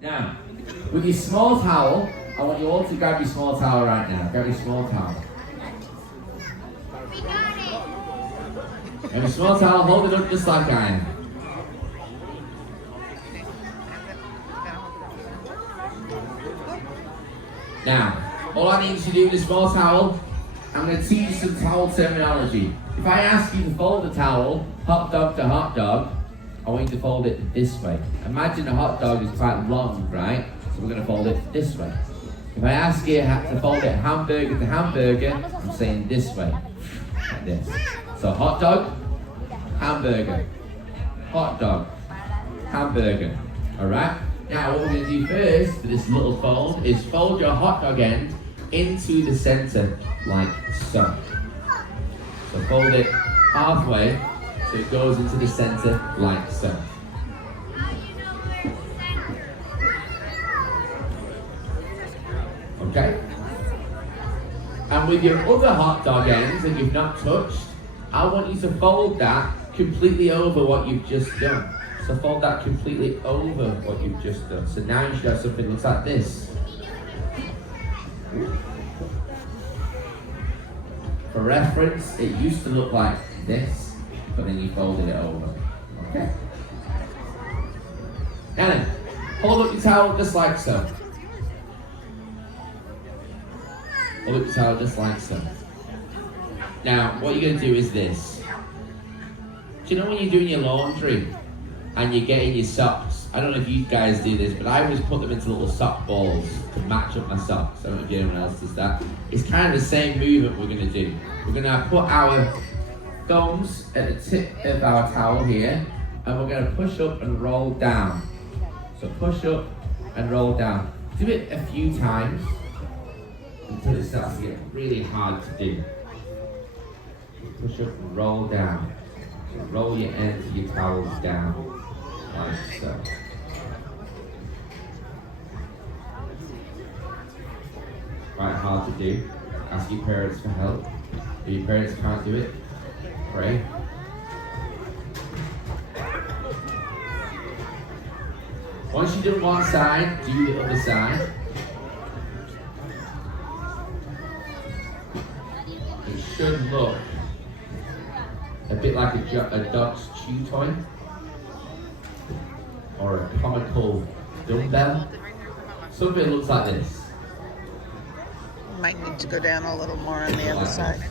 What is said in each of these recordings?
Now, with your small towel, I want you all to grab your small towel right now. Grab your small towel. Grab your small towel, hold it up just like I am. Now, all I need you to do with a small towel, I'm going to teach you some towel terminology. If I ask you to fold the towel, hot dog to hot dog, I want you to fold it this way. Imagine a hot dog is quite long, right? So we're going to fold it this way. If I ask you to fold it hamburger to hamburger, I'm saying this way, like this. So hot dog, hamburger, hot dog, hamburger, all right? Now what we're going to do first for this little fold is fold your hot dog end into the center like so. So fold it halfway so it goes into the center like so. Okay? And with your other hot dog ends that you've not touched, I want you to fold that completely over what you've just done. So fold that completely over what you've just done. So now you should have something that looks like this. For reference, it used to look like this, but then you folded it over. Okay. Now then, hold up your towel just like so. Hold up your towel just like so. Now, what you're going to do is this. Do you know when you're doing your laundry and you're getting your socks? I don't know if you guys do this, but I always put them into little sock balls to match up my socks. I don't know if anyone else does that. It's kind of the same movement we're going to do. We're going to put our thumbs at the tip of our towel here, and we're going to push up and roll down. So push up and roll down. Do it a few times until it starts to get really hard to do. Push up and roll down. So roll your ends of your towels down, like so. Quite hard to do. Ask your parents for help. If your parents can't do it, pray. Once you've done one side, do the other side. It should look a bit like a dog's chew toy or a comical dumbbell. Something that looks like this. Might need to go down a little more on the other side.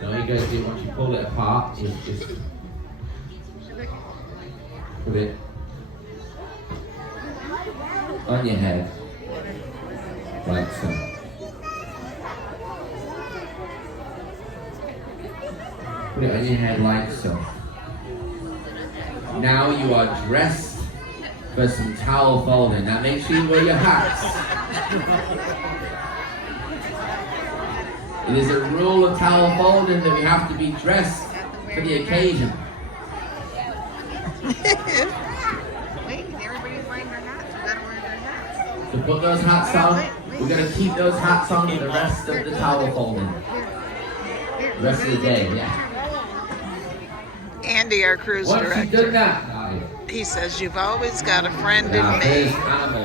Now all you guys do once you pull it apart is just put it on your head, like so. Put it on your head like so. Now you are dressed for some towel folding. Now make sure you wear your hats. It is a rule of towel folding that we have to be dressed for the occasion. Wait, everybody's wearing their hats. We gotta wear their hats. So put those hats on. We're going to keep those hats on for the rest of the towel folding. The rest of the day, yeah. Andy, our cruise Once you've done director, that, he says you've always got a friend now in there's me. Anna.